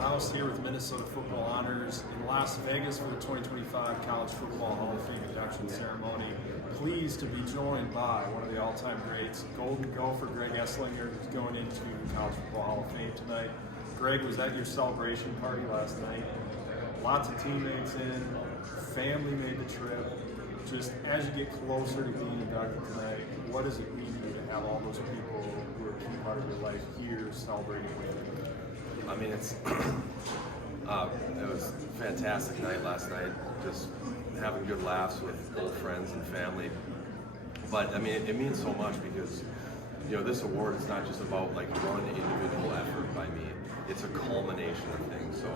House here with Minnesota Football Honors in Las Vegas for the 2025 College Football Hall of Fame induction ceremony. Pleased to be joined by one of the all-time greats, Golden Gopher Greg Eslinger, who's going into the College Football Hall of Fame tonight. Greg, was at your celebration party last night. Lots of teammates in, family made the trip. Just as you get closer to being inducted tonight, what does it mean to you to have all those people who are a key part of your life here celebrating with you? I mean, it was a fantastic night last night, just having good laughs with old friends and family. But I mean, it means so much because, this award is not just about like one individual effort by me. It's a culmination of things. So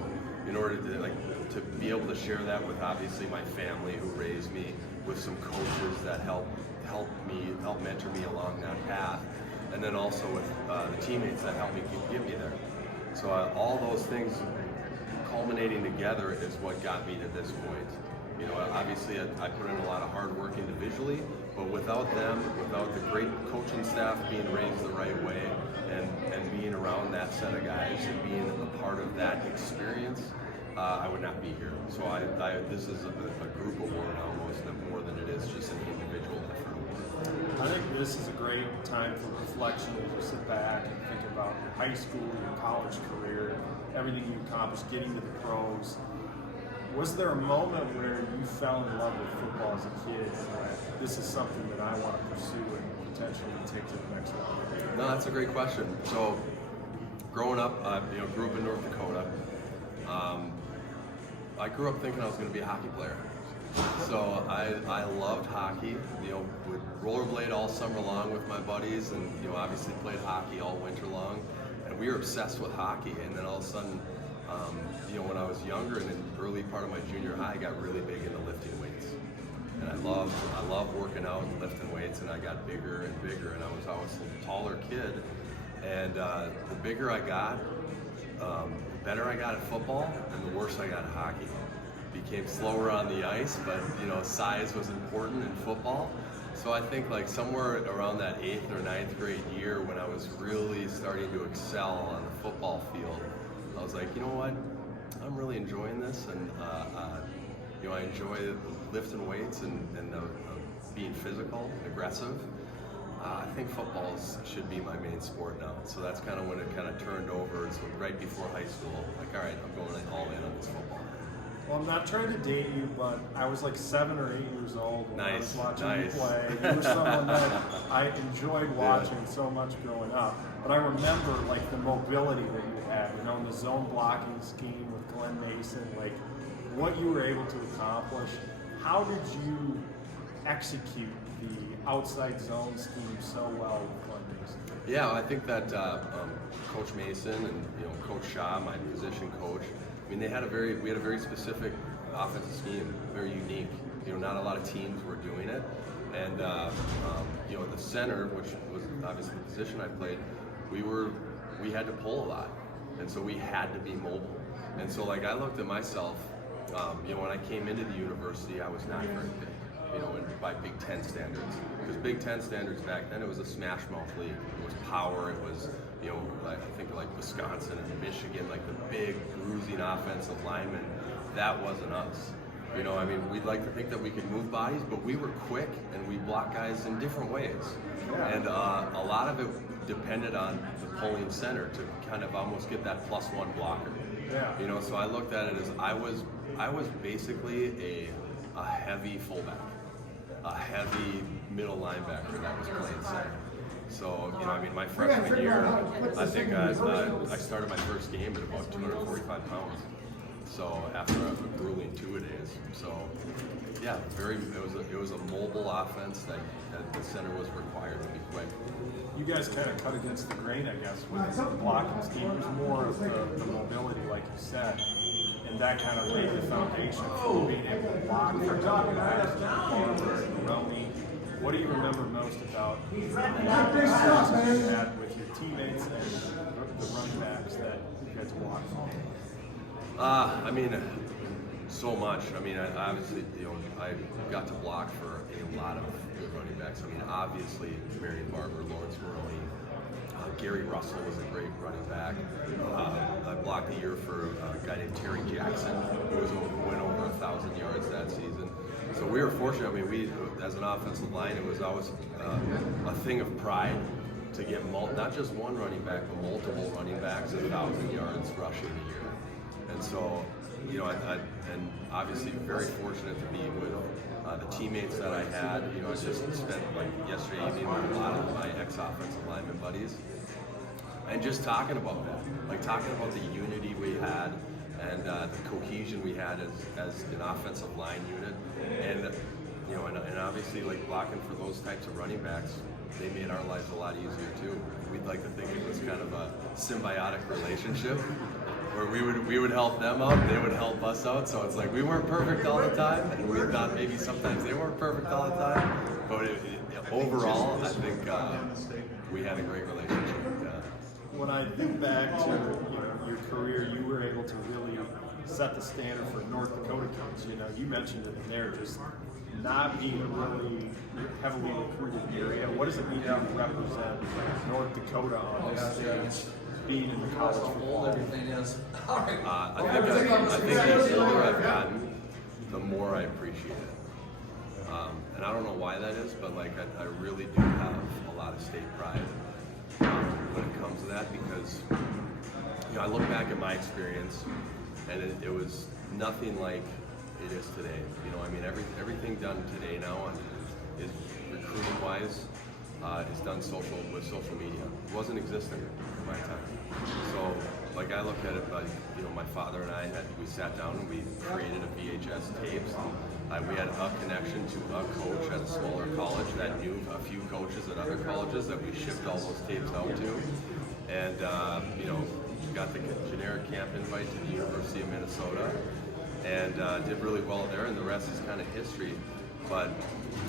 in order to be able to share that with obviously my family who raised me, with some coaches that help mentor me along that path, and then also with the teammates that helped me get me there. So all those things culminating together is what got me to this point. Obviously I put in a lot of hard work individually, but without them, without the great coaching staff being raised the right way and being around that set of guys and being a part of that experience, I would not be here. So this is a group award almost more than it is just an individual effort award. I think this is a great time for reflection as you sit back and think about your high school, your college career, everything you accomplished, getting to the pros. Was there a moment where you fell in love with football as a kid and went, this is something that I want to pursue and potentially take to the next level? No, that's a great question. So growing up, grew up in North Dakota. I grew up thinking I was going to be a hockey player. So I loved hockey, would rollerblade all summer long with my buddies and, obviously played hockey all winter long. And we were obsessed with hockey. And then all of a sudden, when I was younger and in the early part of my junior high, I got really big into lifting weights. And I loved working out and lifting weights, and I got bigger and bigger, and I was always a taller kid. And the bigger I got, the better I got at football, and the worse I got at hockey. Became slower on the ice, but size was important in football. So I think like somewhere around that 8th or 9th grade year when I was really starting to excel on the football field, I was like, you know what, I'm really enjoying this, and I enjoy lifting weights and being physical and aggressive. I think football should be my main sport now. So that's kind of when it kind of turned over. So right before high school, like, all right, I'm going all in on this football. Well, I'm not trying to date you, but I was like 7 or 8 years old when I was watching you play. You were someone that I enjoyed watching so much growing up. But I remember like the mobility that you had, in the zone blocking scheme with Glenn Mason, like what you were able to accomplish. How did you execute the outside zone scheme so well with Glenn Mason? Yeah, I think that Coach Mason and Coach Shaw, my position coach, we had a very specific offensive scheme, very unique. Not a lot of teams were doing it, and the center, which was obviously the position I played, we had to pull a lot, and so we had to be mobile. And so like I looked at myself, when I came into the university, I was not very big. By Big Ten standards. Because Big Ten standards back then, it was a smash mouth league. It was power, it was, I think like Wisconsin and Michigan, like the big bruising offensive linemen. That wasn't us. We'd like to think that we could move bodies, but we were quick and we blocked guys in different ways. Yeah. And a lot of it depended on the pulling center to kind of almost get that +1 blocker. Yeah. So I looked at it as I was basically a heavy fullback, a heavy middle linebacker that was playing center. So, my freshman year, I think I started my first game at about 245 pounds. So after a grueling 2-a-days. So, yeah, it was a mobile offense that the center was required to be quick. You guys kind of cut against the grain, I guess, with the blocking scheme. It was more of the mobility, like you said. And that kind of laid the foundation for being able to block for guys like Barber and Romy. What do you remember most about the experience you had with your teammates and the running backs that you had to block for? So much. I obviously, I got to block for a lot of good running backs. Obviously, Marion Barber, Lawrence Maroney, Gary Russell was a great running back. I blocked a year for a guy named Terry Jackson, who went over 1,000 yards that season. So we were fortunate. I mean, we, as an offensive line, it was always a thing of pride to get not just one running back, but multiple running backs 1,000 yards rushing a year. And so, you know, and obviously very fortunate to be with the teammates that I had. You know, I just spent like yesterday evening with a lot of my ex-offensive lineman buddies, and just talking about that, like talking about the unity we had and the cohesion we had as an offensive line unit, and you know, and obviously like blocking for those types of running backs, they made our lives a lot easier too. We'd like to think it was kind of a symbiotic relationship where we would help them out, they would help us out. So it's like we weren't perfect all the time, and we thought maybe sometimes they weren't perfect all the time. But overall, I think we had a great relationship. When I think back to your career, you were able to really set the standard for North Dakota kids. You know, you mentioned it in there, just not being a really heavily recruited area. What does it mean to represent North Dakota on this stage, being in the college football? I think the older I've gotten, the more I appreciate it. And I don't know why that is, but like I really do have a lot of state pride when it comes to that, because you know, I look back at my experience, and it was nothing like it is today. You know, I mean, everything done today now is recruiting wise is done with social media. It wasn't existing in my time. So, like I look at it, you know, my father and I we sat down and we created a VHS tapes. We had a connection to a coach at a smaller college that knew a few coaches at other colleges that we shipped all those tapes out to, and you know, got the generic camp invite to the University of Minnesota, and did really well there, and the rest is kind of history. But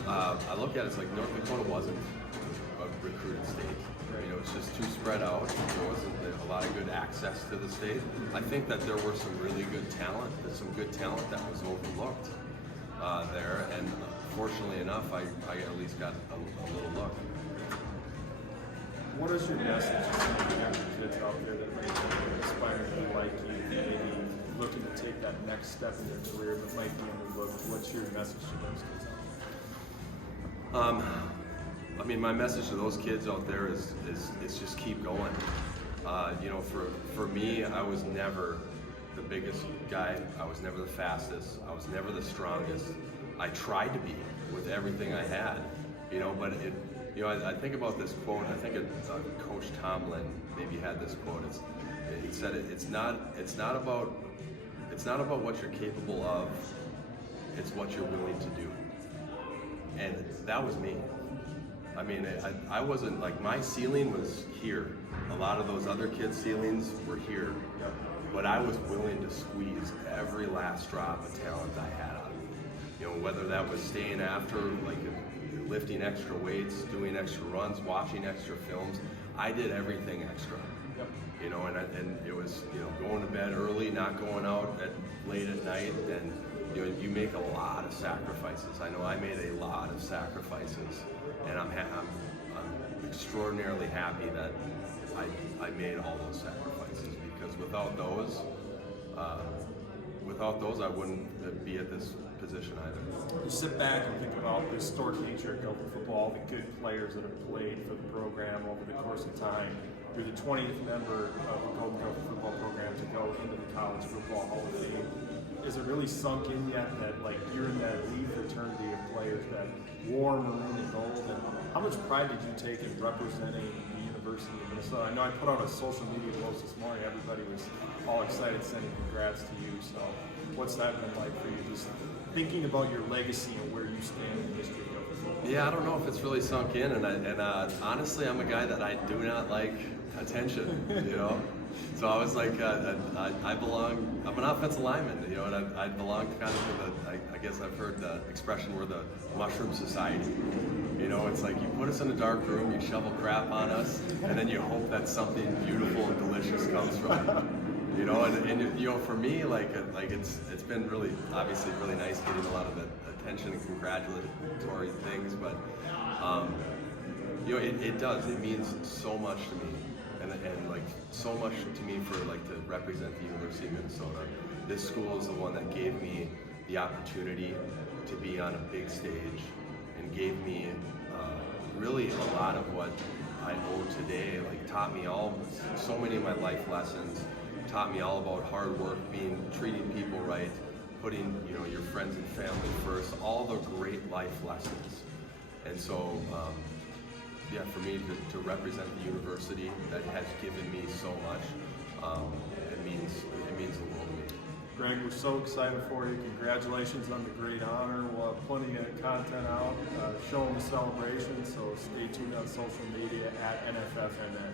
I look at it, it's like North Dakota wasn't a recruited state. You know, it's just too spread out. There wasn't a lot of good access to the state. I think that there were some really good talent. There's some good talent that was overlooked there, and fortunately enough, I at least got a little look. What is your message to younger kids out there that might be aspiring to be like you, maybe looking to take that next step in their career but might be overlooked? What's your message to those kids out there? I mean, my message to those kids out there is just keep going. You know, for me, I was never the biggest guy. I was never the fastest. I was never the strongest. I tried to be with everything I had, you know, but you know, I think about this quote. I think Coach Tomlin maybe had this quote. He said it's not about what you're capable of. It's what you're willing to do. And that was me. I mean, I wasn't like, my ceiling was here. A lot of those other kids' ceilings were here. But I was willing to squeeze every last drop of talent I had out of me. You know, whether that was staying after, like lifting extra weights, doing extra runs, watching extra films. I did everything extra. You know, and it was, you know, going to bed early, not going out late at night, and you know, you make a lot of sacrifices. I know I made a lot of sacrifices, and I'm extraordinarily happy that I made all those sacrifices, because without those I wouldn't be at this position either. You sit back and think about the historic nature of Golden football, the good players that have played for the program over the course of time. You're the 20th member of the Golden Gopher football program to go into the College Football Hall of Fame. Is it really sunk in yet that like you're in that elite fraternity of players that wore maroon and gold? And how much pride did you take in representing the University of Minnesota? I know I put out a social media post this morning. Everybody was all excited, sending congrats to you. So what's that been like for you? Just thinking about your legacy and where you stand in the history of Gopher football. Yeah, I don't know if it's really sunk in, and honestly, I'm a guy that I do not like attention, you know. So I was like, I belong. I'm an offensive lineman, you know, and I belong kind of to the. I guess I've heard the expression, we're the mushroom society. You know, it's like you put us in a dark room, you shovel crap on us, and then you hope that something beautiful and delicious comes from it. You know, and you know, for me, like it's been really, obviously really nice getting a lot of the attention and congratulatory things, but you know, it does. It means so much to me, and like like so much to me for like to represent the University of Minnesota. This school is the one that gave me the opportunity to be on a big stage and gave me really a lot of what I owe today. Like taught me so many of my life lessons, taught me all about hard work, treating people right, putting your friends and family first, all the great life lessons. And so for me to represent the university that has given me so much, it means the world to me. Greg, we're so excited for you. Congratulations on the great honor. We'll have plenty of content out showing the celebration, so stay tuned on social media at NFFNN.